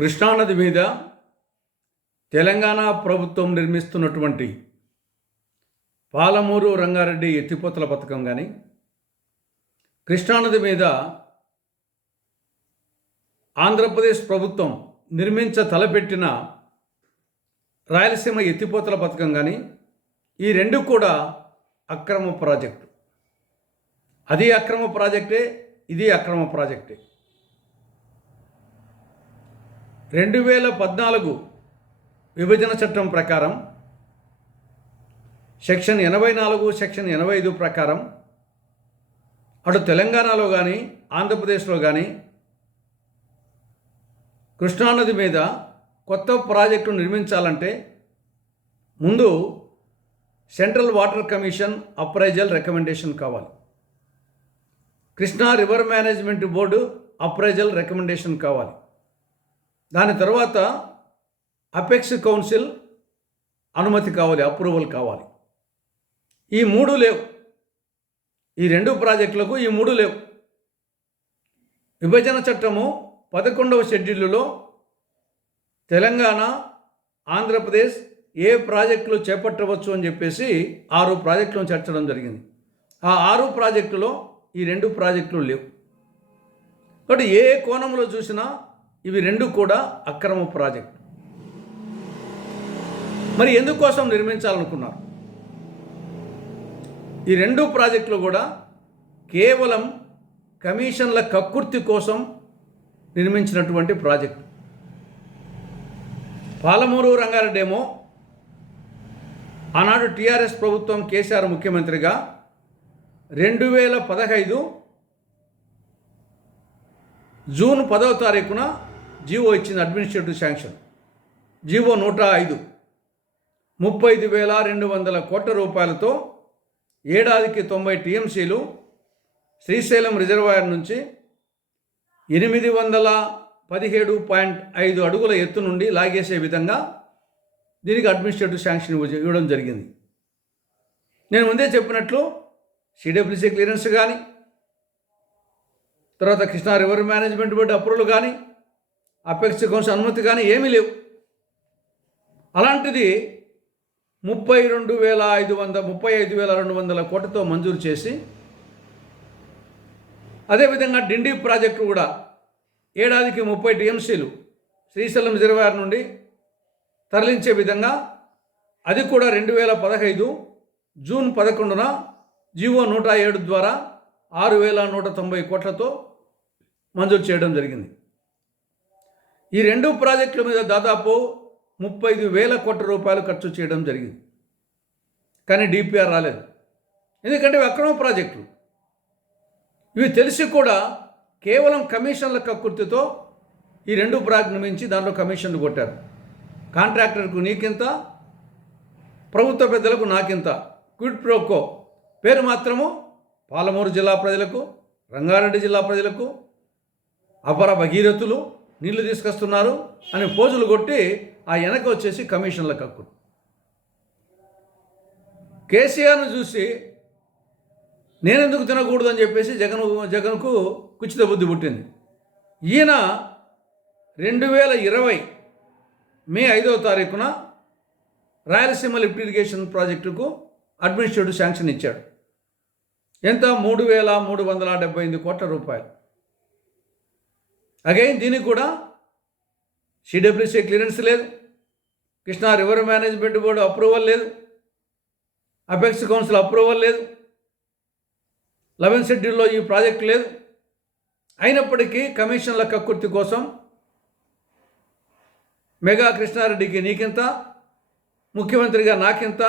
కృష్ణానది మీద తెలంగాణ ప్రభుత్వం నిర్మిస్తున్నటువంటి పాలమూరు రంగారెడ్డి ఎత్తిపోతల పథకం కానీ, కృష్ణానది మీద ఆంధ్రప్రదేశ్ ప్రభుత్వం తలపెట్టిన రాయలసీమ ఎత్తిపోతల పథకం కానీ, ఈ రెండు కూడా అక్రమ ప్రాజెక్టు. అది అక్రమ ప్రాజెక్టే, ఇది అక్రమ ప్రాజెక్టే. 2014 విభజన చట్టం ప్రకారం సెక్షన్ 84, సెక్షన్ 85 ప్రకారం అటు తెలంగాణలో కానీ ఆంధ్రప్రదేశ్లో కానీ కృష్ణానది మీద కొత్త ప్రాజెక్టు నిర్మించాలంటే ముందు central water commission appraisal recommendation కావాలి. Krishna river management board appraisal recommendation కావాలి. దాని తర్వాత అపెక్స్ కౌన్సిల్ అనుమతి కావాలి, అప్రూవల్ కావాలి. ఈ మూడు లేవు. ఈ రెండు ప్రాజెక్టులకు ఈ మూడు లేవు. విభజన చట్టము 11వ షెడ్యూల్లో తెలంగాణ, ఆంధ్రప్రదేశ్ ఏ ప్రాజెక్టులు చేపట్టవచ్చు అని చెప్పేసి 6 ప్రాజెక్టులను చేర్చడం జరిగింది. ఆ 6 ప్రాజెక్టులో ఈ రెండు ప్రాజెక్టులు లేవు. కాబట్టి ఏ కోణంలో చూసినా ఇవి రెండు కూడా అక్రమ ప్రాజెక్టు. మరి ఎందుకోసం నిర్మించాలనుకున్నారు? ఈ రెండు ప్రాజెక్టులు కూడా కేవలం కమిషన్ల కక్కుర్తి కోసం నిర్మించినటువంటి ప్రాజెక్టు. పాలమూరు రంగారెడ్డి ఏమో ఆనాడు టీఆర్ఎస్ ప్రభుత్వం కేసీఆర్ ముఖ్యమంత్రిగా 2015 జూన్ 10వ తారీఖున జీవో ఇచ్చింది, అడ్మినిస్ట్రేటివ్ శాంక్షన్. జీవో 105 35,200 కోట్ల రూపాయలతో ఏడాదికి 90 టీఎంసీలు శ్రీశైలం రిజర్వాయర్ నుంచి 817.5 అడుగుల ఎత్తు నుండి లాగేసే విధంగా దీనికి అడ్మినిస్ట్రేటివ్ శాంక్షన్ ఇవ్వడం జరిగింది. నేను ముందే చెప్పినట్లు సిడబ్ల్యూసీ క్లియరెన్స్ కానీ, తర్వాత Krishna river management board approval కానీ, అపెక్స్ కౌన్సిల్ అనుమతి కానీ ఏమీ లేవు. అలాంటిది 35,200 కోట్లతో మంజూరు చేసి, అదేవిధంగా డిండి ప్రాజెక్టు కూడా ఏడాదికి 30 టీఎంసీలు శ్రీశైలం రిజర్వాయర్ నుండి తరలించే విధంగా అది కూడా 2015 జూన్ 11న జీవో 107 ద్వారా 6,190 కోట్లతో మంజూరు చేయడం జరిగింది. ఈ రెండు ప్రాజెక్టుల మీద దాదాపు 35,000 కోట్ల రూపాయలు ఖర్చు చేయడం జరిగింది. కానీ డిపిఆర్ రాలేదు. ఎందుకంటే ఇవి అక్రమ ప్రాజెక్టులు. ఇవి తెలిసి కూడా కేవలం కమిషన్ల కక్కుర్తితో ఈ రెండు ప్రాజెక్టు నిర్మించి దాంట్లో కమిషన్లు కొట్టారు. కాంట్రాక్టర్కు నీకింత, ప్రభుత్వ పెద్దలకు నాకింత, క్విడ్ ప్రోకో. పేరు మాత్రము పాలమూరు జిల్లా ప్రజలకు, రంగారెడ్డి జిల్లా ప్రజలకు అపర భగీరథులు నీళ్లు తీసుకొస్తున్నారు అని పోజులు కొట్టి ఆ వెనక వచ్చేసి కమిషన్ల కక్కు. కేసీఆర్ను చూసి నేనెందుకు తినకూడదని చెప్పేసి జగన్కు కుచిత బుద్ధి పుట్టింది. ఈయన 2020 మే 5వ తారీఖున రాయలసీమ లిఫ్ట్ ఇరిగేషన్ ప్రాజెక్టుకు అడ్మినిస్ట్రేటివ్ శాంక్షన్ ఇచ్చాడు. ఎంత? 3,378 కోట్ల రూపాయలు. అగైన్ దీనికి కూడా సిడబ్ల్యూసీ క్లియరెన్స్ లేదు, Krishna river management board approval లేదు, అపెక్స్ కౌన్సిల్ అప్రూవల్ లేదు, 11th షెడ్యూల్లో ఈ ప్రాజెక్టు లేదు. అయినప్పటికీ కమిషన్ల కక్కుర్తి కోసం మెగా కృష్ణారెడ్డికి నీకింత, ముఖ్యమంత్రిగా నాకింత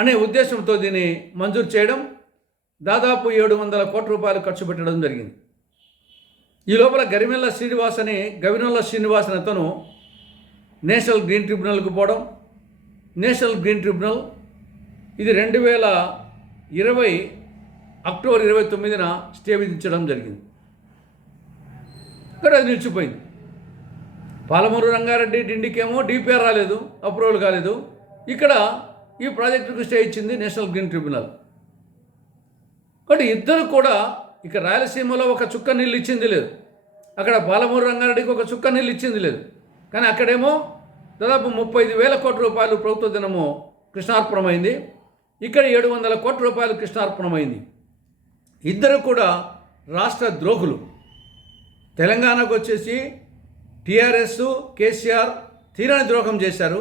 అనే ఉద్దేశంతో దీన్ని మంజూరు చేయడం, దాదాపు 700 కోట్ల రూపాయలు ఖర్చు పెట్టడం జరిగింది. ఈ లోపల గవినెల్ల శ్రీనివాస్ అతను నేషనల్ గ్రీన్ ట్రిబ్యునల్కు పోవడం, నేషనల్ గ్రీన్ ట్రిబ్యునల్ ఇది 2020 అక్టోబర్ 29న స్టే విధించడం జరిగింది. ఇక్కడ అది నిలిచిపోయింది. పాలమూరు రంగారెడ్డి డిండికేమో డిపిఆర్ రాలేదు, అప్రూవల్ కాలేదు. ఇక్కడ ఈ ప్రాజెక్టుకు స్టే ఇచ్చింది నేషనల్ గ్రీన్ ట్రిబ్యునల్. కాబట్టి ఇద్దరు కూడా ఇక రాయలసీమలో ఒక చుక్క నీళ్ళు ఇచ్చింది లేదు. అక్కడ పాలమూరు రంగారెడ్డికి ఒక చుక్క నీళ్ళు ఇచ్చింది లేదు. కానీ అక్కడేమో దాదాపు 35,000 కోట్ల రూపాయలు ప్రభుత్వ దినము కృష్ణార్పణమైంది. ఇక్కడ 700 కోట్ల రూపాయలు కృష్ణార్పణమైంది. ఇద్దరు కూడా రాష్ట్ర ద్రోహులు. తెలంగాణకు వచ్చేసి టీఆర్ఎస్ కేసీఆర్ తీరని ద్రోహం చేశారు.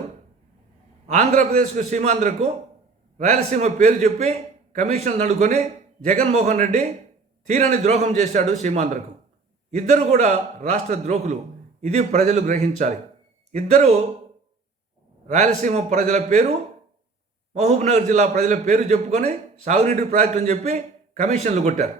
ఆంధ్రప్రదేశ్కు సీమాంధ్రకు రాయలసీమ పేరు చెప్పి కమిషన్లు నడుకొని జగన్మోహన్ రెడ్డి తీరని ద్రోహం చేశాడు సీమాంధ్రకు. ఇద్దరు కూడా రాష్ట్ర ద్రోహులు. ఇది ప్రజలు గ్రహించాలి. ఇద్దరు రాయలసీమ ప్రజల పేరు, మహబూబ్నగర్ జిల్లా ప్రజల పేరు చెప్పుకొని సాగునీటి ప్రాజెక్టుని చెప్పి కమిషన్లు కొట్టారు.